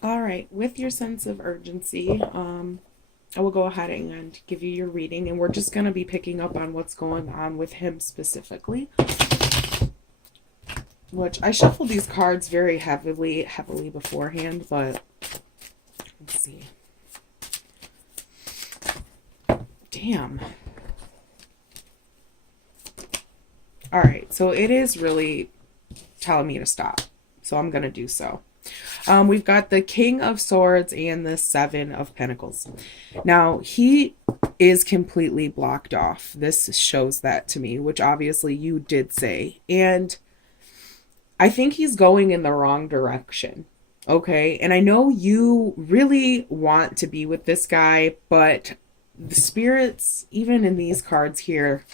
All right, with your sense of urgency, I will go ahead and give you your reading, and we're just going to be picking up on what's going on with him specifically. Which I shuffled these cards very heavily beforehand, but let's see. Damn. All right, so it is really telling me to stop, so I'm going to do so. We've got the King of Swords and the Seven of Pentacles. Now, he is completely blocked off. This shows that to me, which obviously you did say. And I think he's going in the wrong direction. Okay. And I know you really want to be with this guy, but the spirits, even in these cards here,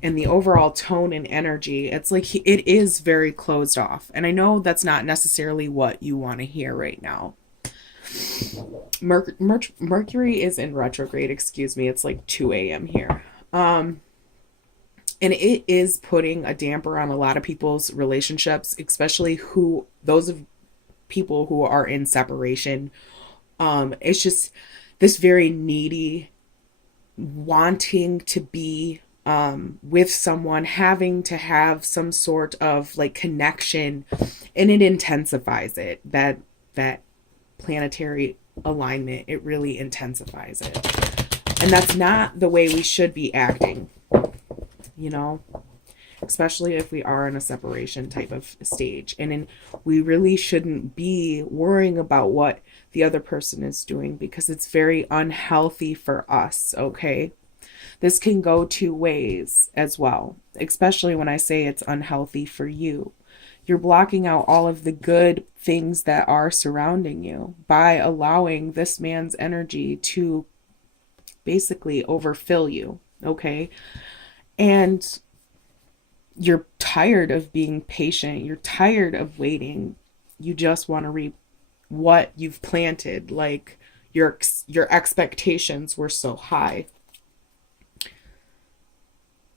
and the overall tone and energy, it's like it is very closed off. And I know that's not necessarily what you want to hear right now. Mercury is in retrograde, excuse me. It's like 2 a.m. here. And it is putting a damper on a lot of people's relationships, especially those of people who are in separation. It's just this very needy wanting to be with someone, having to have some sort of like connection, and it intensifies it. That planetary alignment, it really intensifies it, and that's not the way we should be acting. You know, especially if we are in a separation type of stage. We really shouldn't be worrying about what the other person is doing because it's very unhealthy for us, okay? This can go two ways as well, especially when I say it's unhealthy for you. You're blocking out all of the good things that are surrounding you by allowing this man's energy to basically overfill you, okay? And you're tired of being patient. You're tired of waiting. You just want to reap what you've planted. Like your expectations were so high.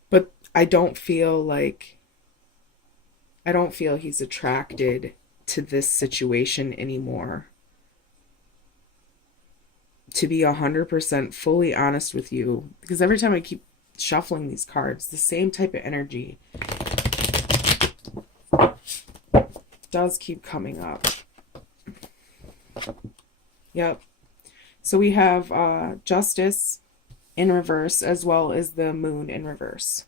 But I don't feel he's attracted to this situation anymore. To be 100% fully honest with you, because every time I keep shuffling these cards, the same type of energy does keep coming up. Yep. So we have Justice in reverse as well as the Moon in reverse.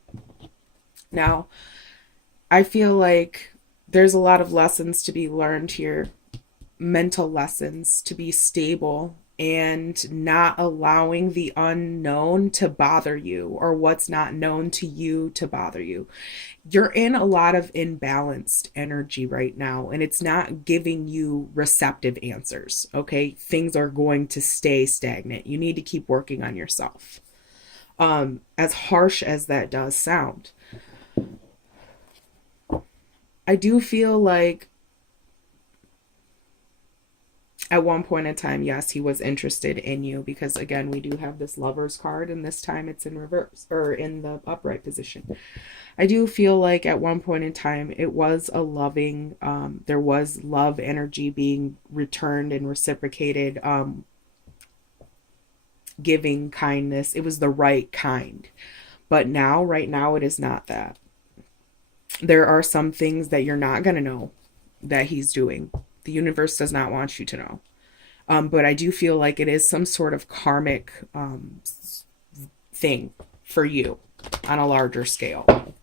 Now, I feel like there's a lot of lessons to be learned here, mental lessons to be stable and not allowing the unknown to bother you or what's not known to you to bother you. You're in a lot of imbalanced energy right now, and it's not giving you receptive answers. Okay. Things are going to stay stagnant. You need to keep working on yourself. As harsh as that does sound, I do feel like at one point in time, yes, he was interested in you because, again, we do have this Lover's card, and this time it's in reverse or in the upright position. I do feel like at one point in time it was a loving, there was love energy being returned and reciprocated, giving kindness. It was the right kind. But now, right now, it is not that. There are some things that you're not going to know that he's doing. The universe does not want you to know. But I do feel like it is some sort of karmic thing for you on a larger scale.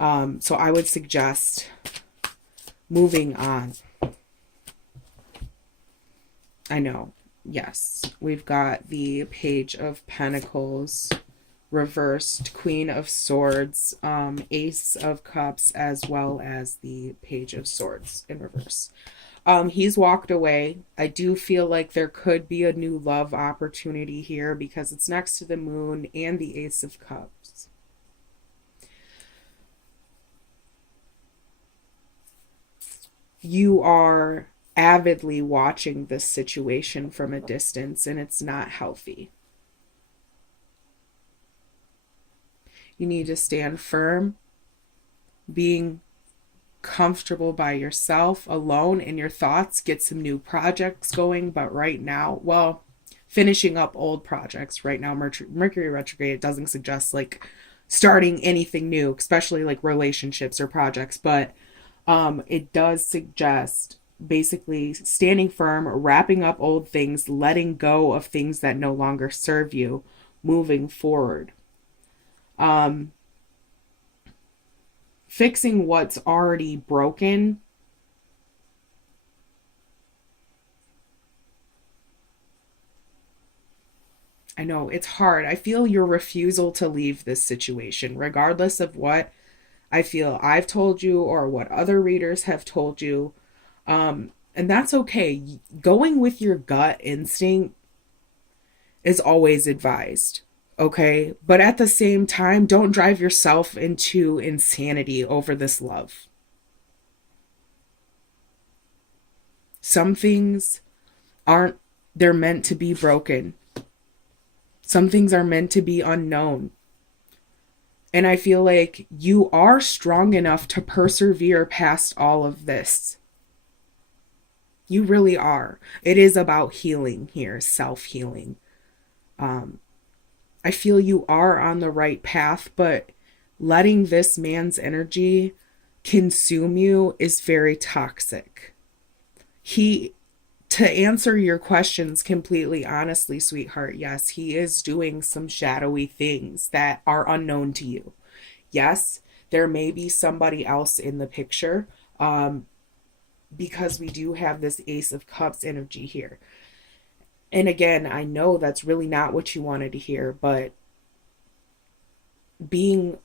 So I would suggest moving on. I know. Yes. We've got the Page of Pentacles reversed, Queen of Swords, Ace of Cups, as well as the Page of Swords in reverse. He's walked away. I do feel like there could be a new love opportunity here because it's next to the Moon and the Ace of Cups. You are avidly watching this situation from a distance, and it's not healthy. You need to stand firm, being comfortable by yourself, alone in your thoughts, get some new projects going. But right now, well, finishing up old projects right now, Mercury retrograde doesn't suggest like starting anything new, especially like relationships or projects, but it does suggest basically standing firm, wrapping up old things, letting go of things that no longer serve you, moving forward. Um, Fixing what's already broken. I know it's hard. I feel your refusal to leave this situation, regardless of what I feel I've told you or what other readers have told you. And that's okay. Going with your gut instinct is always advised. Okay. But at the same time, don't drive yourself into insanity over this love. Some things aren't, they're meant to be broken. Some things are meant to be unknown. And I feel like you are strong enough to persevere past all of this. You really are. It is about healing here, self-healing. I feel you are on the right path, but letting this man's energy consume you is very toxic. He, to answer your questions completely honestly, sweetheart, yes, he is doing some shadowy things that are unknown to you. Yes, there may be somebody else in the picture, because we do have this Ace of Cups energy here. And again, I know that's really not what you wanted to hear, but being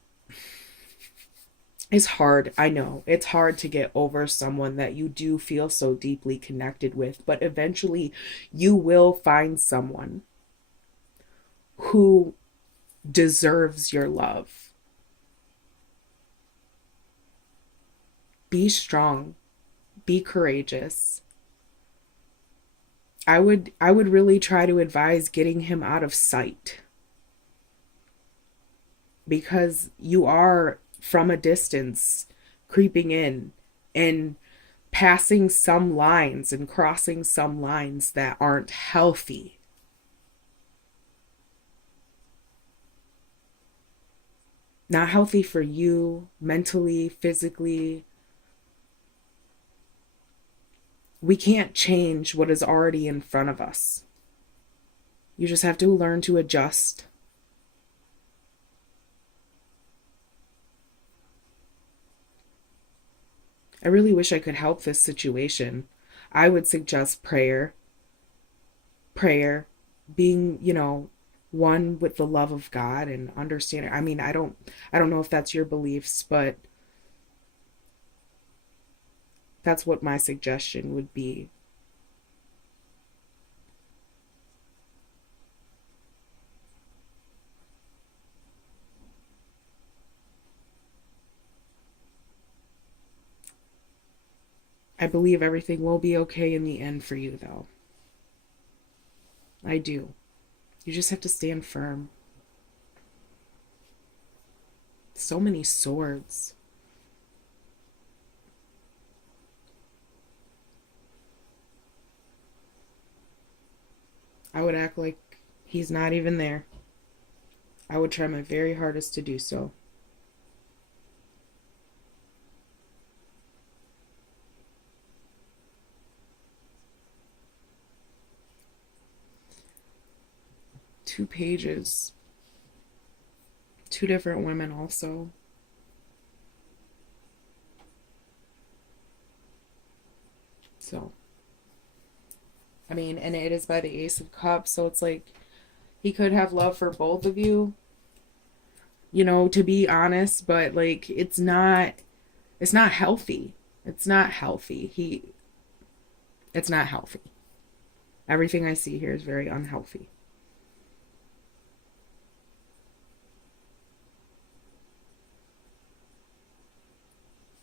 is hard. I know it's hard to get over someone that you do feel so deeply connected with, but eventually you will find someone who deserves your love. Be strong, be courageous. I would really try to advise getting him out of sight, because you are from a distance creeping in and passing some lines and crossing some lines that aren't healthy. Not healthy for you mentally, physically. We can't change what is already in front of us. You just have to learn to adjust. I really wish I could help this situation. I would suggest prayer. Prayer, being, one with the love of God and understanding. I mean, I don't know if that's your beliefs, but that's what my suggestion would be. I believe everything will be okay in the end for you, though. I do. You just have to stand firm. So many swords. I would act like he's not even there. I would try my very hardest to do so. Two pages. Two different women also. So, I mean, and it is by the Ace of Cups, so it's like he could have love for both of you, to be honest, but like it's not healthy. It's not healthy. It's not healthy. Everything I see here is very unhealthy.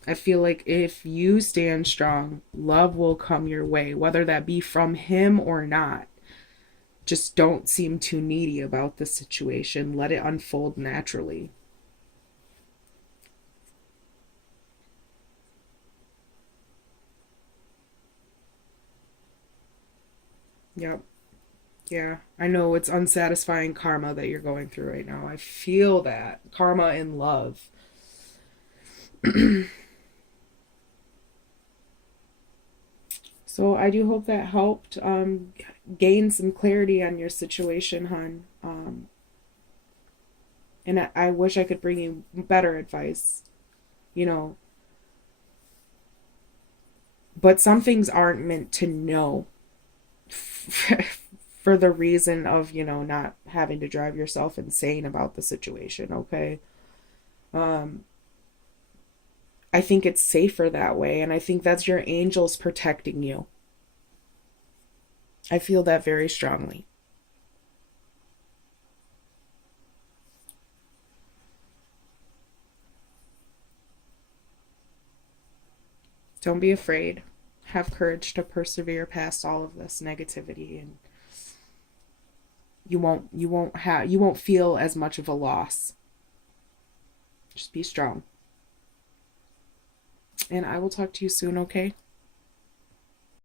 I feel like if you stand strong, love will come your way, whether that be from him or not. Just don't seem too needy about the situation. Let it unfold naturally. Yep. Yeah. I know it's unsatisfying karma that you're going through right now. I feel that. Karma and love. So I do hope that helped gain some clarity on your situation, hon. And I wish I could bring you better advice, you know. But some things aren't meant to know for the reason of, not having to drive yourself insane about the situation, okay? Um, I think it's safer that way, and I think that's your angels protecting you. I feel that very strongly. Don't be afraid. Have courage to persevere past all of this negativity, and you won't feel as much of a loss. Just be strong. And I will talk to you soon, okay?